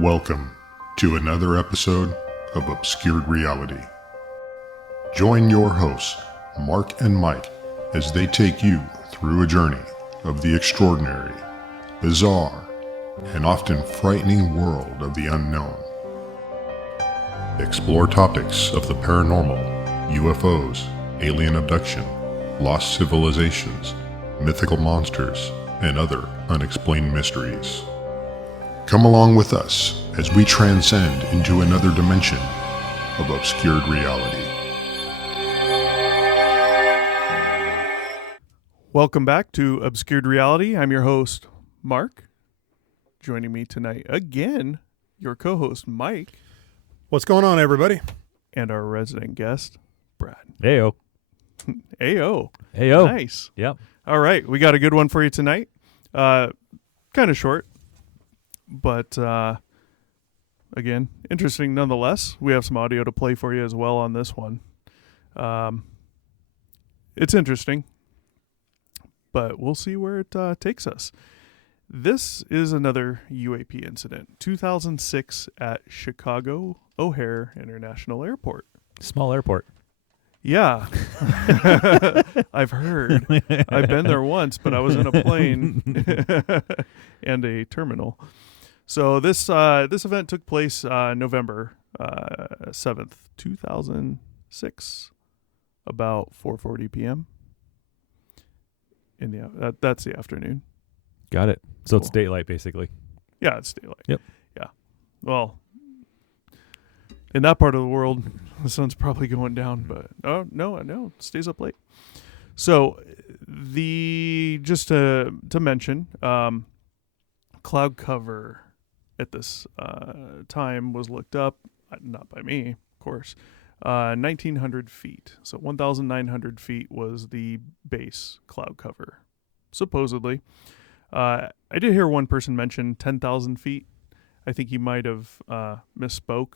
Welcome to another episode of Obscured Reality. Join your hosts, Mark and Mike, as they take you through a journey of the extraordinary, bizarre, and often frightening world of the unknown. Explore topics of the paranormal, UFOs, alien abduction, lost civilizations, mythical monsters, and other unexplained mysteries. Come along with us as we transcend into another dimension of obscured reality. Welcome back to Obscured Reality. I'm your host, Mark. Joining me tonight again, your co-host, Mike. What's going on, everybody? And our resident guest, Brad. Heyo. Ayo. Heyo. Nice. Yep. All right. We got a good one for you tonight. Kind of short, but again, interesting nonetheless. We have some audio to play for you as well on this one. It's interesting, but we'll see where it takes us. This is another UAP incident, 2006 at Chicago O'Hare International Airport. Small airport. Yeah. I've heard. I've been there once, but I was in a plane and a terminal. So this event took place November 7th, 2006, about 4:40 p.m. That's the afternoon. Got it. So Cool. It's daylight, basically. Yeah, it's daylight. Yep. Yeah. Well, in that part of the world, the sun's probably going down, but no, it stays up late. So just to mention, cloud cover at this time was looked up, not by me, of course, 1,900 feet. So 1,900 feet was the base cloud cover, supposedly. I did hear one person mention 10,000 feet. I think he might have misspoke,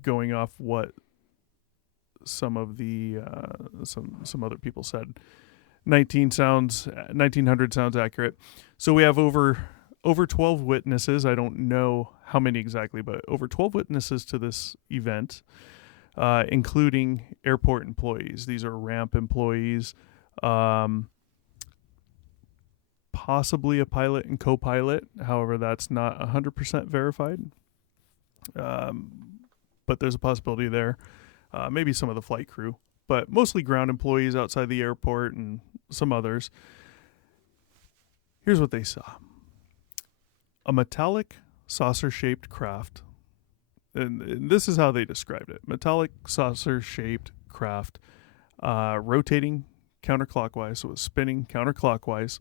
going off what some of the some other people said. 1,900 sounds accurate. So we have over 12 witnesses. I don't know how many exactly, but over 12 witnesses to this event, including airport employees. These are ramp employees. Possibly a pilot and co-pilot. However, that's not 100% verified. But there's a possibility there. Maybe some of the flight crew, but mostly ground employees outside the airport and some others. Here's what they saw. A metallic saucer-shaped craft. And this is how they described it. Metallic saucer-shaped craft, rotating counterclockwise. So it was spinning counterclockwise.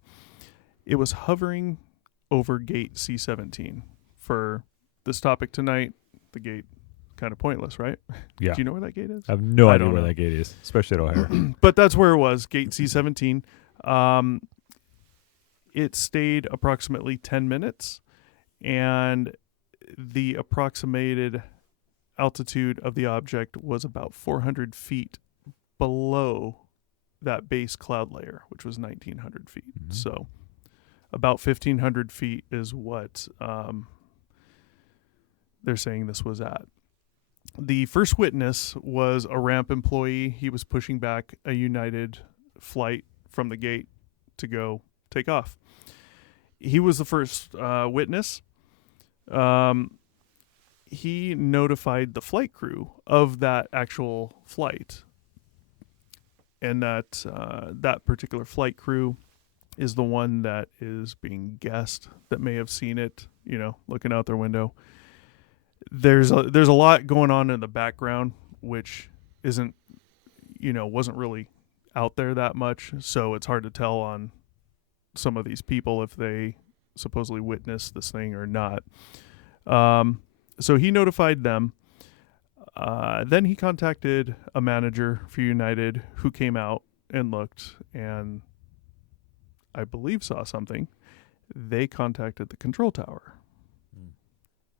It was hovering over gate C-17. For this topic tonight, the gate, kind of pointless, right? Yeah. Do you know where that gate is? I have no idea don't where know. that gate is, especially at O'Hare. But that's where it was, gate C-17. It stayed approximately 10 minutes, and the approximated altitude of the object was about 400 feet below that base cloud layer, which was 1,900 feet. Mm-hmm. So about 1,500 feet is what they're saying this was at. The first witness was a ramp employee. He was pushing back a United flight from the gate to go take off. He was the first witness. He notified the flight crew of that actual flight. And that particular flight crew is the one that is being guessed that may have seen it, looking out their window. There's a lot going on in the background, which wasn't really out there that much. So it's hard to tell on some of these people if they supposedly witnessed this thing or not. So he notified them. Then he contacted a manager for United who came out and looked and I believe saw something. They contacted the control tower.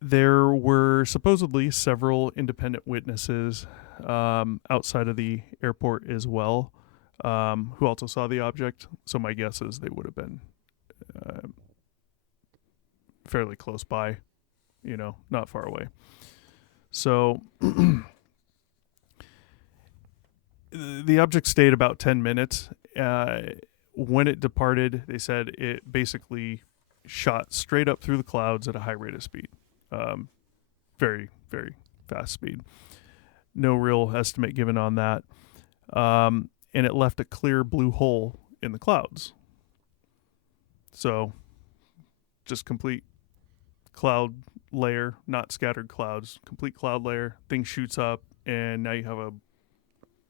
There were supposedly several independent witnesses outside of the airport as well, who also saw the object. So my guess is they would have been fairly close by, not far away. So the object stayed about 10 minutes. When it departed, they said it basically shot straight up through the clouds at a high rate of speed. Very, very fast speed. No real estimate given on that. And it left a clear blue hole in the clouds. So just complete cloud layer, not scattered clouds, complete cloud layer. Thing shoots up, and now you have a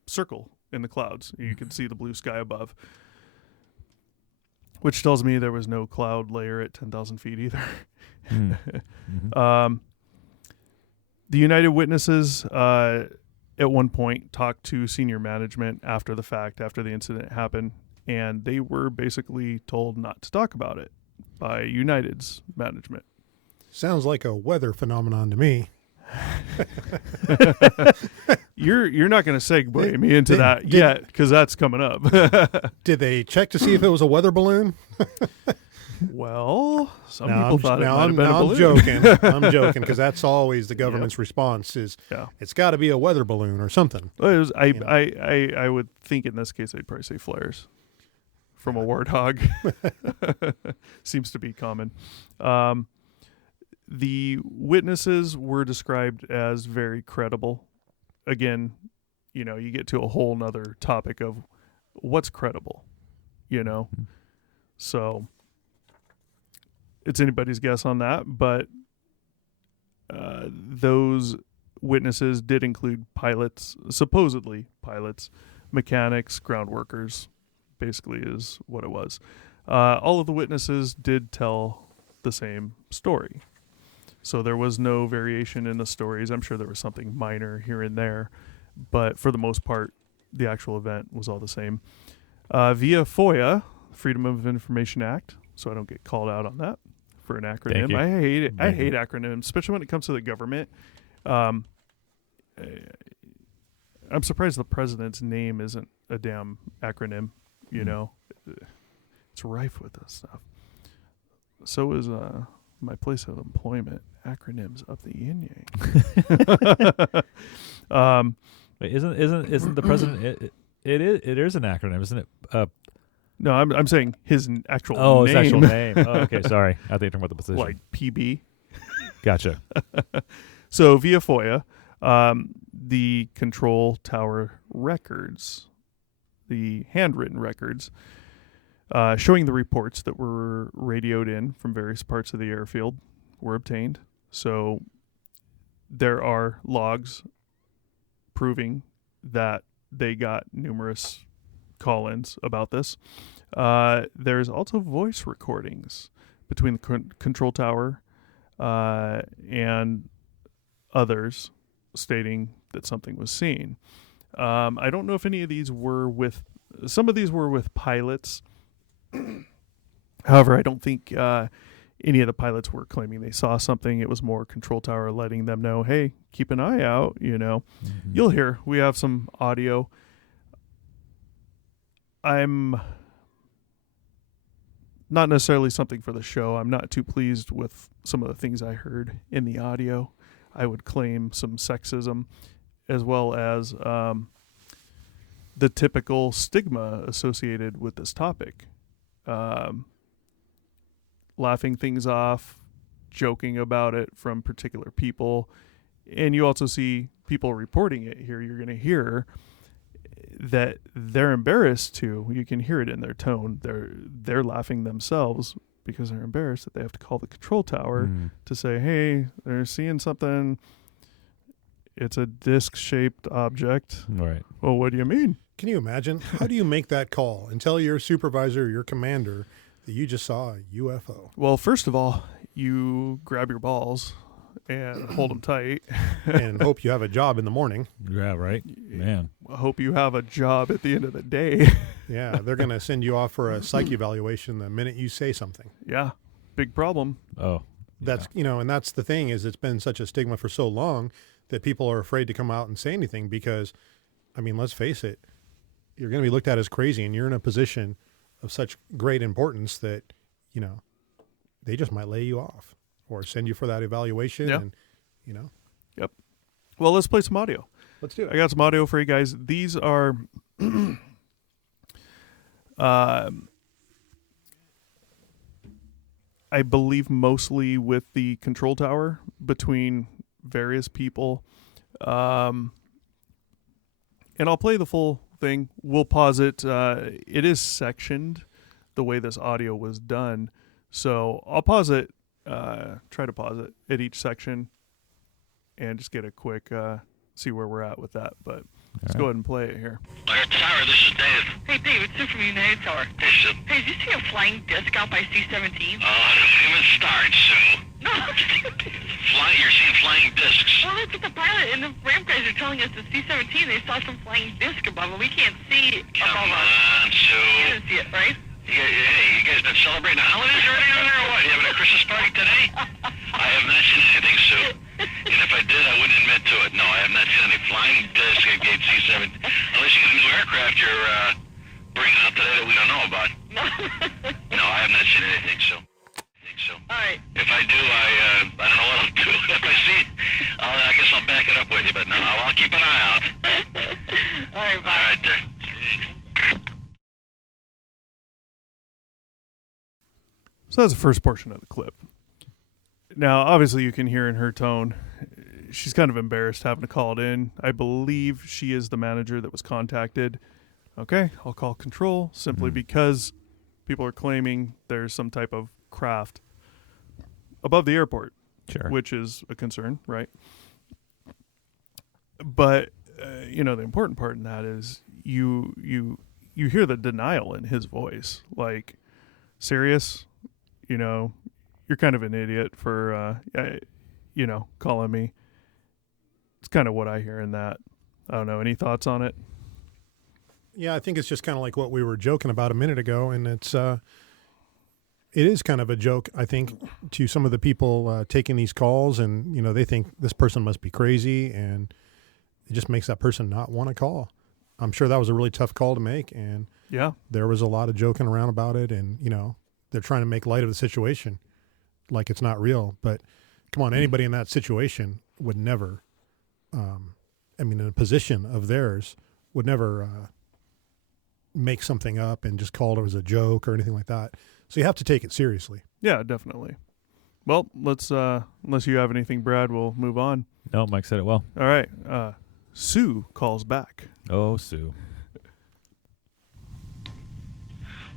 circle in the clouds. You can see the blue sky above, which tells me there was no cloud layer at 10,000 feet either. Mm-hmm. The United Witnesses at one point talked to senior management after the fact, after the incident happened, and they were basically told not to talk about it by United's management. Sounds like a weather phenomenon to me. You're not going to segue me into that yet, because that's coming up. Did they check to see if it was a weather balloon? Well, some people thought it might have been a I'm balloon. joking. I'm joking because that's always the government's response is it's got to be a weather balloon or something. Well, it was, I would think in this case they'd probably say flares from a warthog. Seems to be common. The witnesses were described as very credible. Again, you get to a whole nother topic of what's credible, So it's anybody's guess on that, but those witnesses did include pilots, supposedly pilots, mechanics, ground workers, basically is what it was. All of the witnesses did tell the same story. So there was no variation in the stories. I'm sure there was something minor here and there, but for the most part, the actual event was all the same. Via FOIA, Freedom of Information Act, so I don't get called out on that for an acronym. Thank you. I hate it. I Thank hate acronyms, especially when it comes to the government. I'm surprised the president's name isn't a damn acronym. It's rife with this stuff. So is my place of employment. Acronyms up the yin yang. Wait, isn't the president? It is an acronym, isn't it? No, I'm saying his actual name. Oh, his actual name. Oh, okay, sorry. I think you're talking about the position. Like PB. Gotcha. So via FOIA, the control tower records, the handwritten records, showing the reports that were radioed in from various parts of the airfield were obtained. So there are logs proving that they got numerous call-ins about this. There's also voice recordings between the control tower and others stating that something was seen. I don't know if any of these were with... Some of these were with pilots. However, I don't think any of the pilots were claiming they saw something. It was more control tower letting them know, hey, keep an eye out, Mm-hmm. You'll hear. We have some audio. I'm not necessarily something for the show. I'm not too pleased with some of the things I heard in the audio. I would claim some sexism as well as the typical stigma associated with this topic. Laughing things off, joking about it from particular people. And you also see people reporting it here. You're going to hear that they're embarrassed too. You can hear it in their tone. They're laughing themselves because they're embarrassed that they have to call the control tower to say, hey, they're seeing something. It's a disc-shaped object. Right. Well, what do you mean? Can you imagine? How do you make that call and tell your supervisor or your commander that you just saw a UFO? Well, first of all, you grab your balls and hold them tight. And hope you have a job in the morning. Yeah, right. Man. I hope you have a job at the end of the day. Yeah, they're going to send you off for a psych evaluation the minute you say something. Yeah, big problem. Oh. That's, and that's the thing is it's been such a stigma for so long that people are afraid to come out and say anything because, let's face it, you're going to be looked at as crazy and you're in a position of such great importance that, they just might lay you off. or send you for that evaluation. Yeah. And, you know, Well, let's play some audio. let's do I it. got some audio for you guys. These are I believe mostly with the control tower between various people. And I'll play the full thing. We'll pause it. It is sectioned the way this audio was done. So I'll pause it, try to pause it at each section and just get a quick see where we're at with that. But let's go ahead and play it here. Tower, this is Dave. Hey, Dave, it's Sue from United Tower. Hey, Sue. Hey, did you see a flying disc out by C-17? Oh, don't even start, Sue. No, You're seeing flying discs. well, that's what the pilot and the ramp guys are telling us. The C-17, they saw some flying disc above, and we can't see Come above us. on, You Sue. didn't see it, right? Hey, you guys been celebrating the holidays already over there or what? You having a Christmas party today? I have not seen anything, Sue. And if I did, I wouldn't admit to it. No, I have not seen any flying discs at Gate C-7. Unless you got a new aircraft you're bringing out today that we don't know about. No. No, I have not seen anything, Sue. So All right. if I do, I don't know what I'll do. If I see, I guess I'll back it up with you. But no, I'll keep an eye out. All right, All bye. right, there. So that's the first portion of the clip. Now, obviously, you can hear in her tone, she's kind of embarrassed having to call it in. I believe she is the manager that was contacted. Okay, I'll call control simply because people are claiming there's some type of craft above the airport, Sure. which is a concern, right? But the important part in that is you hear the denial in his voice. Like, serious, you're kind of an idiot for calling me. It's kind of what I hear in that. I don't know. Any thoughts on it? Yeah, I think it's just kind of like what we were joking about a minute ago, and it is kind of a joke, I think, to some of the people taking these calls, and they think this person must be crazy, and it just makes that person not want to call. I'm sure that was a really tough call to make, and Yeah. there was a lot of joking around about it, and they're trying to make light of the situation, like it's not real. But come on, anybody in that situation would never, in a position of theirs, would never make something up and just call it as a joke or anything like that. So you have to take it seriously. Yeah, definitely. Well, let's unless you have anything, Brad, we'll move on. No, Mike said it well. All right. Sue calls back. Oh, Sue.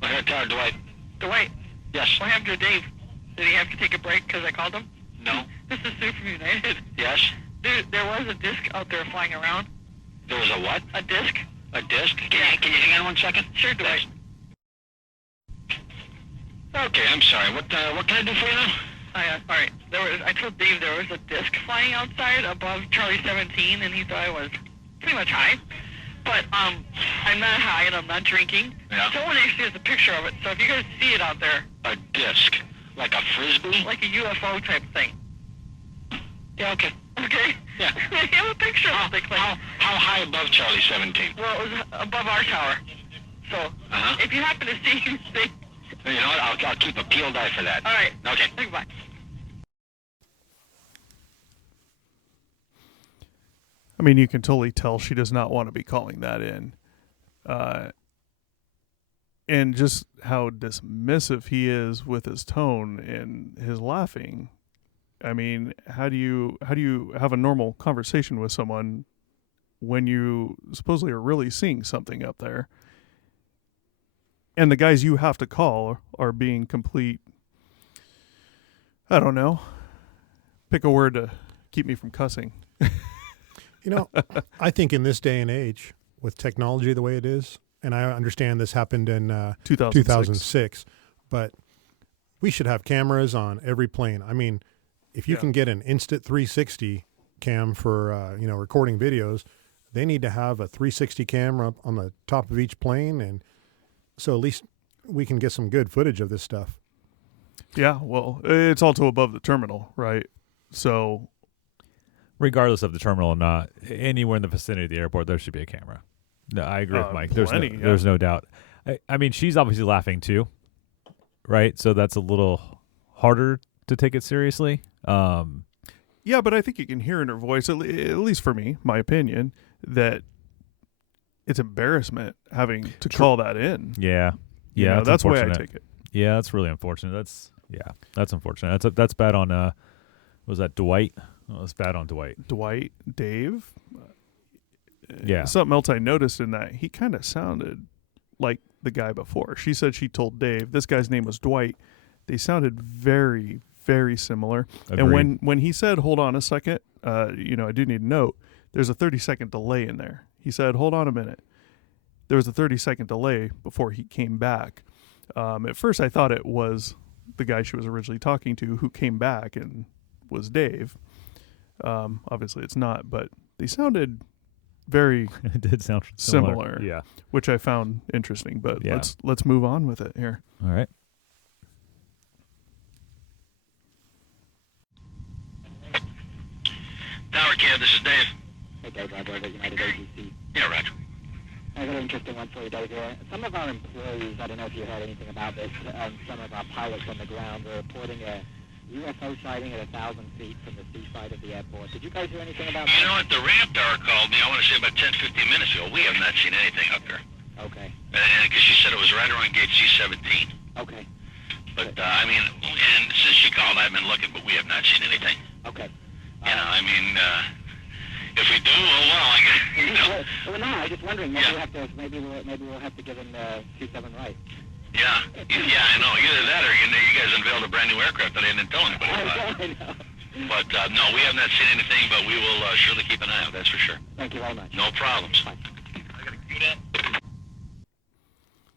Here, Tower, Dwight. Dwight, Yes. what happened to Dave? Did he have to take a break because I called him? No. This is Sue from United. Yes. There was a disc out there flying around. There was a what? A disc? A disc? Can you hang on 1 second? Sure, Dwight. Okay, I'm sorry. What can I do for you now? All right. I told Dave there was a disc flying outside above Charlie 17, and he thought I was pretty much high. But I'm not high, and I'm not drinking. Yeah. Someone actually has a picture of it, so if you guys see it out there, A disc. Like a frisbee? like a UFO type thing. Yeah, okay. Okay? Yeah. I have a picture of the thing. How high above Charlie 17? Well, it was above our tower. So, Uh-huh. if you happen to see anything, You know what? I'll keep a peeled eye for that. all right. Okay. Goodbye. I mean, you can totally tell she does not want to be calling that in. And just how dismissive he is with his tone and his laughing. I mean, how do you have a normal conversation with someone when you supposedly are really seeing something up there? And the guys you have to call are being complete, I don't know, pick a word to keep me from cussing. I think in this day and age, with technology the way it is, and I understand this happened in 2006, but we should have cameras on every plane. I mean, if you Yeah. can get an instant 360 cam for recording videos, they need to have a 360 camera up on the top of each plane, and so at least we can get some good footage of this stuff. Yeah, well, it's also above the terminal, right? So, Regardless of the terminal or not, anywhere in the vicinity of the airport, there should be a camera. No, I agree with Mike. plenty, There's no doubt. I mean, she's obviously laughing too, right? So that's a little harder to take it seriously. Yeah, but I think you can hear in her voice, at least for me, my opinion, that it's embarrassment having to call that in. Yeah. You Yeah, know, that's the way I unfortunate. take it. Yeah, that's really unfortunate. That's unfortunate. That's bad on was that Dwight? Oh, that's bad on Dwight. Dwight, Dave. Yeah. Something else I noticed in that, he kind of sounded like the guy before. She said she told Dave, this guy's name was Dwight. They sounded very, very similar. Agreed. And when he said, hold on a second, I do need to note, there's a 30-second delay in there. He said, hold on a minute. There was a 30-second delay before he came back. At first, I thought it was the guy she was originally talking to who came back and was Dave. Obviously, it's not, but they sounded very It did sound similar. Yeah. Which I found interesting. But Yeah. let's move on with it here. All right. Tower Cab, this is Dave. Hey, Dave, Roger, over at United Agency. Yeah, Roger. I have an interesting one for you, Dave, here. Some of our employees, I don't know if you heard anything about this, some of our pilots on the ground were reporting a UFO sighting at 1,000 feet from the seaside of the airport. Did you guys hear anything about You that? know what? The ramp tower called me, I want to say about 10, 15 minutes ago. We have not seen anything up there. Okay, Because she said it was right around gate C-17. okay, But, and since she called, I've been looking, but we have not seen anything. okay. If we do, oh well, I guess, Well, no, I was just wondering, maybe Yeah. we'll have to give him C7 right. Yeah, I know. Either that or you guys unveiled a brand new aircraft that I didn't tell anybody about. I know. But, no, we have not seen anything, but we will surely keep an eye out, that's for sure. Thank you very much. No problems. Bye. I got to cue that.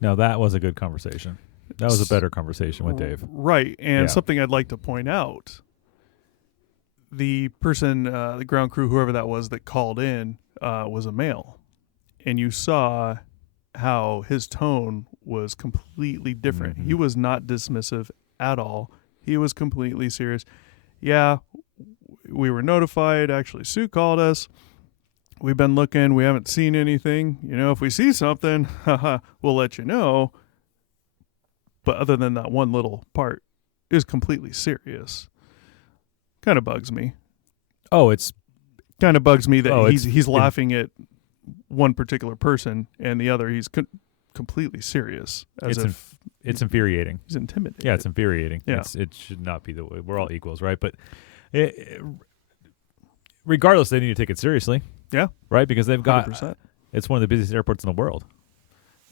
Now that was a good conversation. That was a better conversation with Dave. Right. And Yeah. something I'd like to point out, the person, the ground crew, whoever that was that called in, was a male. And you saw how his tone was completely different. Mm-hmm. He was not dismissive at all. He was completely serious. Yeah, we were notified. Actually, Sue called us. We've been looking. We haven't seen anything. If we see something, we'll let you know. But other than that one little part, it was completely serious. Kind of bugs me. Oh, it's Kind of bugs me that Oh, he's laughing at one particular person and the other he's completely serious, as if it's infuriating. he's intimidated. Yeah, it's infuriating. Yeah. It should not be the way. We're all equals, right? But regardless, they need to take it seriously, Yeah, right? Because they've got 100%. it's one of the busiest airports in the world.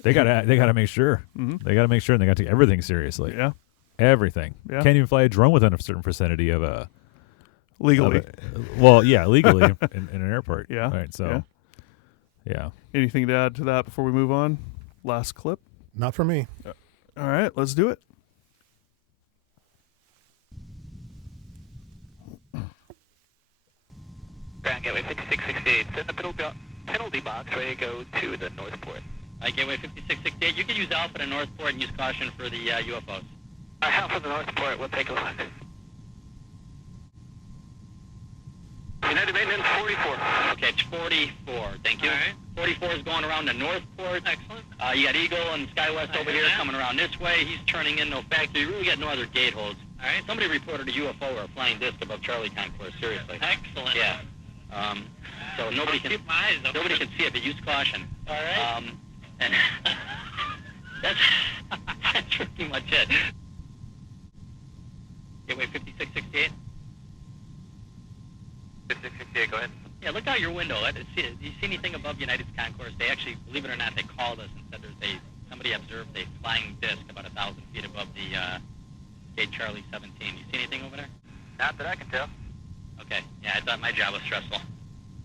They gotta make sure. Mhm. They gotta make sure, and they gotta take everything seriously. Yeah, Everything. Yeah. Can't even fly a drone within a certain vicinity of a legally. legally in an airport. Yeah, Right. So, yeah. Anything to add to that before we move on? Last clip. Not for me. All right, let's do it. Ground Gateway 5668, send the penalty box, ready to go to the North Port. Gateway 5668, you can use Alpha to North Port and use caution for the UFOs. Alpha the North Port, we'll take a look. United Maintenance 44. Okay, it's 44, thank you. All right. 44 is going around to North Port. Excellent. You got Eagle and SkyWest over here Yeah. coming around this way. He's turning in no factory. You really got no other gate holds. All right. Somebody reported a UFO or a flying disc above Charlie Concourse, seriously. Excellent. Yeah. So nobody I'll can keep my eyes open. nobody can see it, but use caution. All right. And that's pretty much it. Gateway 5668. 5668, go ahead. Yeah, look out your window. Do you see anything above United's concourse? They actually, believe it or not, they called us and said somebody observed a flying disc about 1,000 feet above the gate Charlie 17. You see anything over there? Not that I can tell. Okay. Yeah, I thought my job was stressful.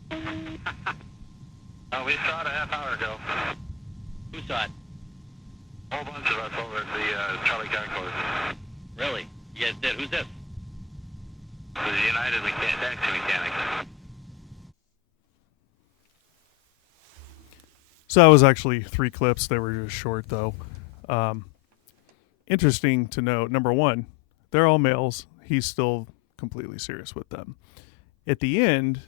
We saw it a half hour ago. Who saw it? A whole bunch of us over at the Charlie Concourse. Really? You guys did? Who's this? The United taxi mechanics. So that was actually 3 clips. They were just short, though. Interesting to note, number one, they're all males. He's still completely serious with them. At the end,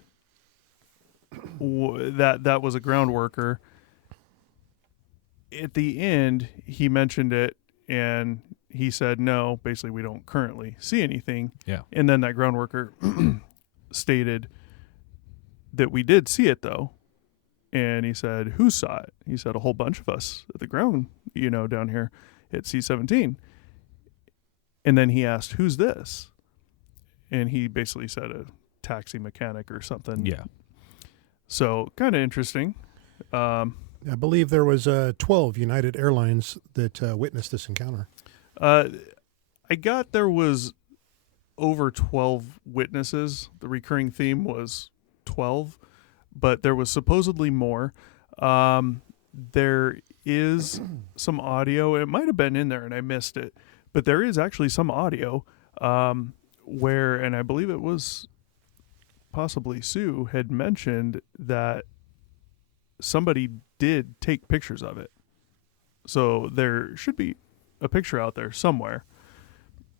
that was a ground worker. At the end, he mentioned it, and he said, no, basically we don't currently see anything. Yeah. And then that ground worker stated that we did see it though. And he said, who saw it? He said, a whole bunch of us at the ground, down here at C-17. And then he asked, who's this? And he basically said a taxi mechanic or something. Yeah. So kind of interesting. I believe there was 12 United Airlines that witnessed this encounter. I got there was over 12 witnesses. The recurring theme was 12, but there was supposedly more. There is some audio. It might have been in there and I missed it, but there is actually some audio where, and I believe it was possibly Sue had mentioned that somebody did take pictures of it. So there should be a picture out there somewhere.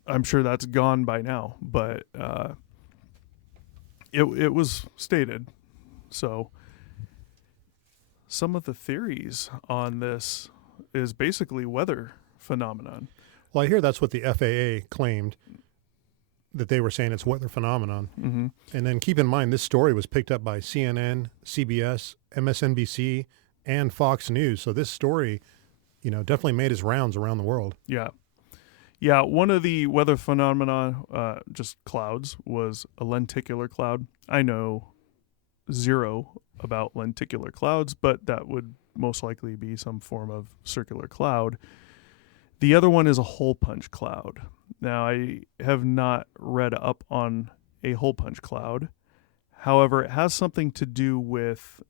I'm sure that's gone by now, but it was stated. So some of the theories on this is basically weather phenomenon. Well, I hear that's what the FAA claimed, that they were saying it's weather phenomenon. Mm-hmm. And then keep in mind, this story was picked up by CNN, CBS, MSNBC, and Fox News. So this story, definitely made its rounds around the world. Yeah. Yeah, one of the weather phenomena, just clouds, was a lenticular cloud. I know zero about lenticular clouds, but that would most likely be some form of circular cloud. The other one is a hole punch cloud. Now, I have not read up on a hole punch cloud. However, it has something to do with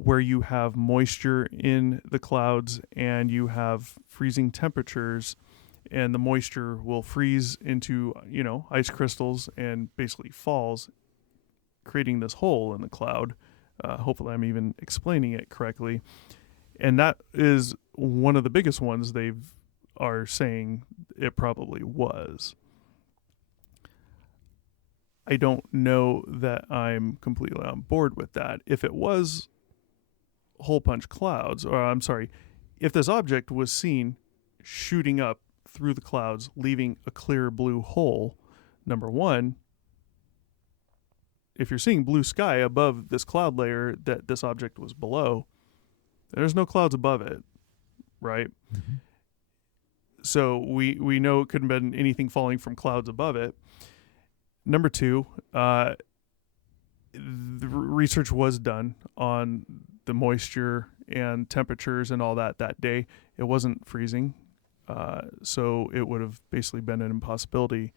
where you have moisture in the clouds and you have freezing temperatures, and the moisture will freeze into, ice crystals and basically falls, creating this hole in the cloud. Hopefully I'm even explaining it correctly. And that is one of the biggest ones they are saying it probably was. I don't know that I'm completely on board with that. If it was hole punch clouds, or I'm sorry, if this object was seen shooting up through the clouds, leaving a clear blue hole, number one, if you're seeing blue sky above this cloud layer that this object was below, there's no clouds above it, right? Mm-hmm. So we know it couldn't have been anything falling from clouds above it. Number two, the research was done on the moisture and temperatures and all that day. It wasn't freezing, so it would have basically been an impossibility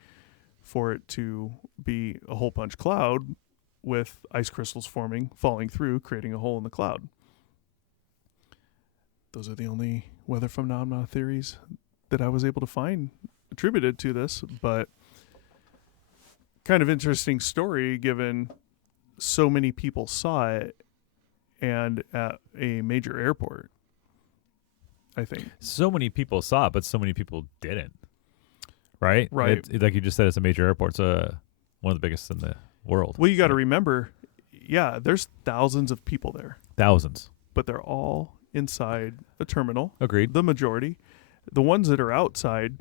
for it to be a hole punch cloud with ice crystals forming, falling through, creating a hole in the cloud. Those are the only weather phenomena theories that I was able to find attributed to this, but kind of interesting story given so many people saw it and at a major airport, I think. So many people saw it, but so many people didn't. Right? Right. Like you just said, it's a major airport. It's one of the biggest in the world. Well, you got to remember, there's thousands of people there. Thousands. But they're all inside a terminal. Agreed. The majority. The ones that are outside,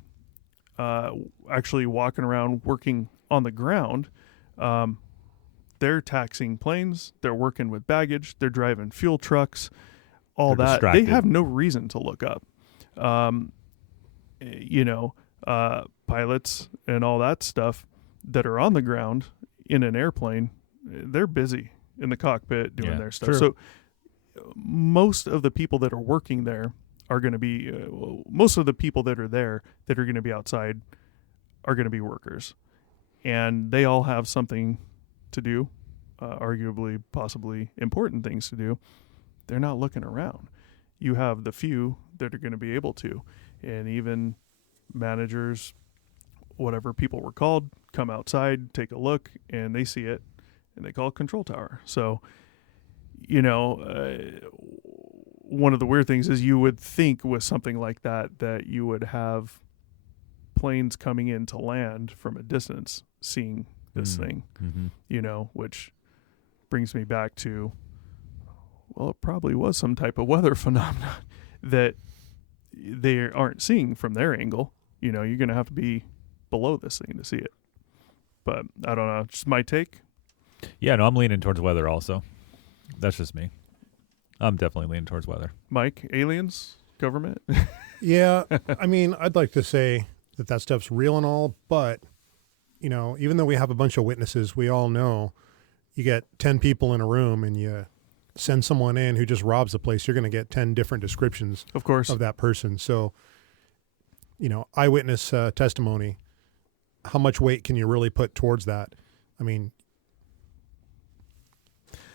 actually walking around, working on the ground, they're taxiing planes, they're working with baggage, they're driving fuel trucks, all they're that. distracted. They have no reason to look up. Pilots and all that stuff that are on the ground in an airplane, they're busy in the cockpit doing their stuff. True. So most of the people that are working there are going to be, most of the people that are there that are going to be outside are going to be workers. And they all have something to do, arguably, possibly important things to do. They're not looking around. You have the few that are going to be able to. And even managers, whatever people were called, come outside, take a look, and they see it, and they call it control tower. So, one of the weird things is you would think with something like that you would have planes coming in to land from a distance seeing this thing, which brings me back to, well, it probably was some type of weather phenomenon that they aren't seeing from their angle. You know, you're going to have to be below this thing to see it. But I don't know. Just my take. Yeah, no, I'm leaning towards weather also. That's just me. I'm definitely leaning towards weather. Mike, aliens, government? Yeah, I mean, I'd like to say that stuff's real and all, but, you know, even though we have a bunch of witnesses, we all know you get 10 people in a room and you send someone in who just robs the place, you're going to get 10 different descriptions Of course. of that person. So, you know, eyewitness testimony, how much weight can you really put towards that? I mean,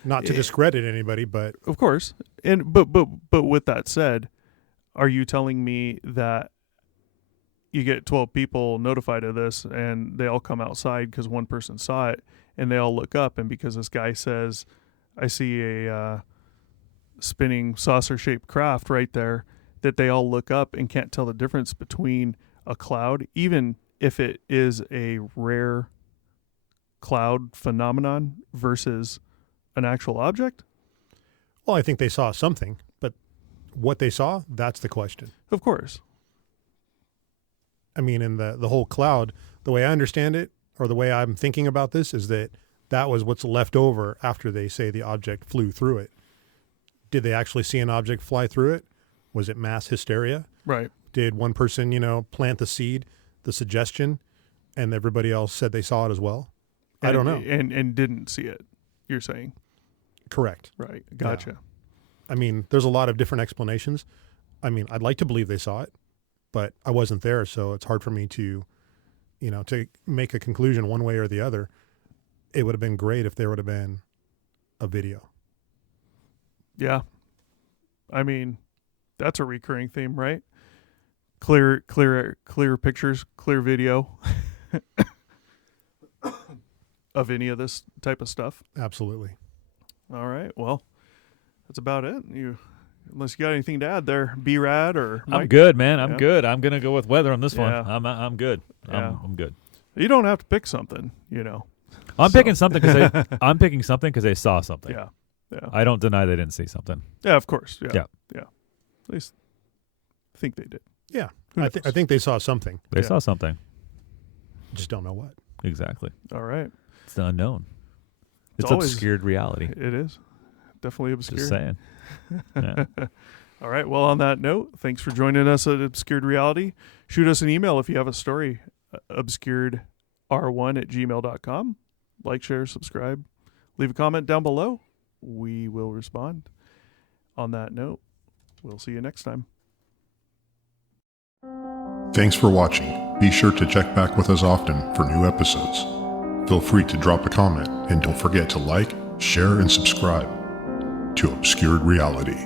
not to discredit anybody, but Of course. And but with that said, are you telling me that you get 12 people notified of this and they all come outside because one person saw it and they all look up, and because this guy says, I see a spinning saucer-shaped craft right there, that they all look up and can't tell the difference between a cloud, even if it is a rare cloud phenomenon, versus an actual object? well, I think they saw something, but what they saw, that's the question. Of course. I mean, in the whole cloud, the way I understand it, or the way I'm thinking about this, is that was what's left over after they say the object flew through it. Did they actually see an object fly through it? Was it mass hysteria? Right. Did one person, you know, plant the seed, the suggestion, and everybody else said they saw it as well? I don't know. And didn't see it, you're saying? Correct. Right. Gotcha. Yeah. I mean, there's a lot of different explanations. I mean, I'd like to believe they saw it, but I wasn't there, so it's hard for me to, you know, to make a conclusion one way or the other. It would have been great if there would have been a video. Yeah. I mean, that's a recurring theme, right? Clear pictures, clear video of any of this type of stuff. Absolutely. All right. Well, that's about it. Unless you got anything to add there, B-Rad or Mike? I'm good, man. I'm Yeah. good. I'm gonna go with weather on this Yeah. one. I'm good. Yeah. I'm good. You don't have to pick something, you know. I'm So- picking something because I'm picking something because they saw something. Yeah. Yeah. I don't deny they didn't see something. Yeah, of course. Yeah. Yeah. Yeah. At least I think they did. Yeah. Who I knows? think they saw something. They Yeah. saw something. Just don't know what. Exactly. All right. It's the unknown. It's always- obscured reality. It is. Definitely obscure. Just saying. Yeah. All right. Well, on that note, thanks for joining us at Obscured Reality. Shoot us an email if you have a story, obscuredr1@gmail.com. Like, share, subscribe. Leave a comment down below. We will respond. On that note, we'll see you next time. Thanks for watching. Be sure to check back with us often for new episodes. Feel free to drop a comment, and don't forget to like, share, and subscribe to Obscured Reality.